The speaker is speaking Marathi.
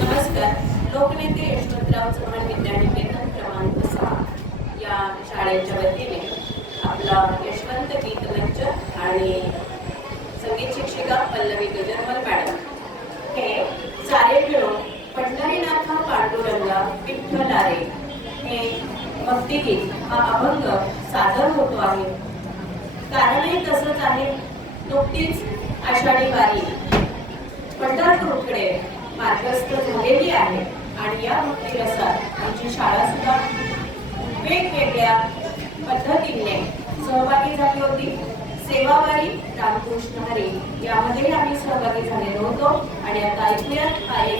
नमस्कार. लोकनेते यशवंतराव चव्हाण विद्यानिकेतन क्रमांक 6 या शाळेच्या वतीने आपला यशवंत गीत मंच आणि संगीत शिक्षिका पल्लवी गजरमल मॅडम हे सारे मिळून पंढरीनाथ पांडुरंगा विठ्ठला रे हे भक्तिगीत हा अभंग सादर होतो आहे. कारणही तसंच आहे. नुकतीच आषाढी वारी पंढरपूरकडे मार्गस्थ झालेली आहे आणि या भक्तिरसात आमची शाळा सुद्धा वेगवेगळ्या पद्धतीने सहभागी झाली होती. सेवावारी रामकृष्ण हरी यामध्ये आम्ही सहभागी झालेलो होतो आणि आता ऐकूयात हा एक